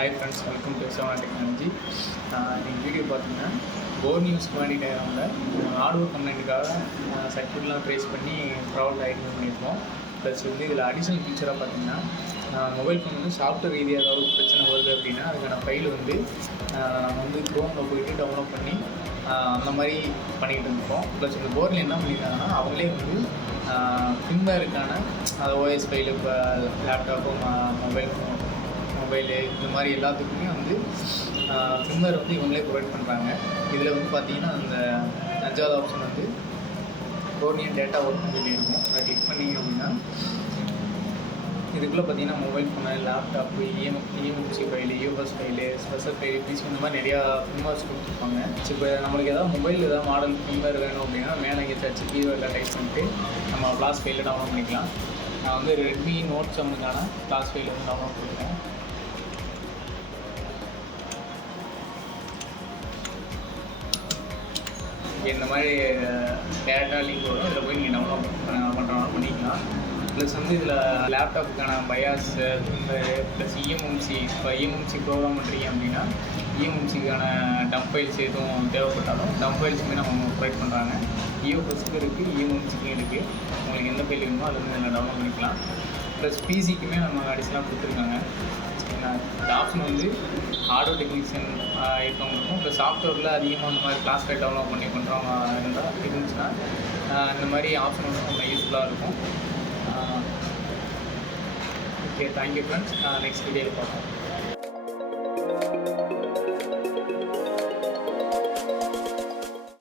Hi friends, welcome to Sevana technology. நீங்கள் video பார்த்தீங்கன்னா போர் நியூஸ் குவாலிட்டி டயக்ராமில் ஹார்ட்வேர் கம்ப்ளைண்ட்டுக்காக சர்க்யூட்லாம் ட்ரேஸ் பண்ணி ப்ராப்ளம் ஐடென்டிஃபை பண்ணியிருக்கோம். ப்ளஸ் வந்து இதில் அடிஷ்னல் ஃபீச்சராக பார்த்தீங்கன்னா மொபைல் ஃபோன் வந்து சாஃப்ட்வேர் ரீதியாக ஏதாவது பிரச்சனை வருது அப்படின்னா அதுக்கான ஃபைல் வந்து நம்ம வந்து க்ரோமில் போய்ட்டு டவுன்லோட் பண்ணி அந்த மாதிரி பண்ணிக்கிட்டு இருந்தோம். ப்ளஸ் இந்த போரில் என்ன பண்ணியிருக்காங்கன்னா அவங்களே வந்து ஃபிர்ம்வேருக்கான அது ஓஎஸ் ஃபைலு இப்போ லேப்டாப்பு மொபைலு இந்த மாதிரி எல்லாத்துக்குமே வந்து ஃபிர்ம்வேர் வந்து இவங்களே ப்ரொவைட் பண்ணுறாங்க. இதில் வந்து பார்த்திங்கன்னா அந்த 5வது ஆப்ஷன் வந்து கோர்னியன் டேட்டா ஒர்க்னு சொல்லி இருக்கும். அதை கிளிக் பண்ணிங்க அப்படின்னா இதுக்குள்ளே பார்த்திங்கன்னா mobile phone, laptop, EMC file, US file, special file, PC இந்த மாதிரி நிறையா ஃபிர்ம்வேர்ஸ் கொடுத்துருப்பாங்க. ஸோ இப்போ நம்மளுக்கு ஏதாவது மொபைல் ஏதாவது மாடல் ஃபிர்ம்வேர் வேணும் அப்படின்னா மேலே இங்கே சர்ச் கீவேர்டில் டைப் பண்ணிட்டு நம்ம கிளாஸ் ஃபைலில் டவுன்லோட் பண்ணிக்கலாம். நான் வந்து ரெட்மி நோட் 7க்கான கிளாஸ் ஃபைல் வந்து டவுன்லோட் பண்ணியிருக்கேன். இந்த மாதிரி டேட்டா லிங்க் வரும், இதில் போய் நீங்கள் டவுன்லோட் பண்ணுறவங்க பண்ணிக்கலாம். ப்ளஸ் வந்து இதில் லேப்டாப்புக்கான பயாஸ் ப்ளஸ் இஎம்எம்சி, இப்போ இஎம்எம்சி ப்ரோக்ராம் பண்ணுறீங்க அப்படின்னா இஎம்எம்சிக்கான டம்ப் ஃபைல்ஸ் எதுவும் தேவைப்பட்டாலும் டம்ப் ஃபைல்ஸுமே நம்ம ப்ரொவைட் பண்ணுறாங்க. இஎஃப்எஸ்க்கு இருக்குது, இஎம்எம்சிக்கும் இருக்குது. உங்களுக்கு எந்த ஃபைல் வேணுமோ அதில் வந்து இதில் டவுன்லோட் பண்ணிக்கலாம். ப்ளஸ் பிசிக்குமே நம்ம அடிஷனலாக கொடுத்துருக்காங்க. இந்த ஆப்ஷன் வந்து ஹார்ட்வேர் டெக்னீஷியன் இருக்கவங்களுக்கும் இப்போ சாஃப்ட்வேரில் அதிகமாக இந்த மாதிரி கிளாஸ் ஃபைல் டவுன்லோட் பண்ணி பண்ணுறவங்க இருந்துச்சுன்னா இந்த மாதிரி ஆப்ஷன் வந்து நம்ம யூஸ்ஃபுல்லாக இருக்கும். Okay, thank you friends. நெக்ஸ்ட் வீடியோவில் பார்ப்போம்.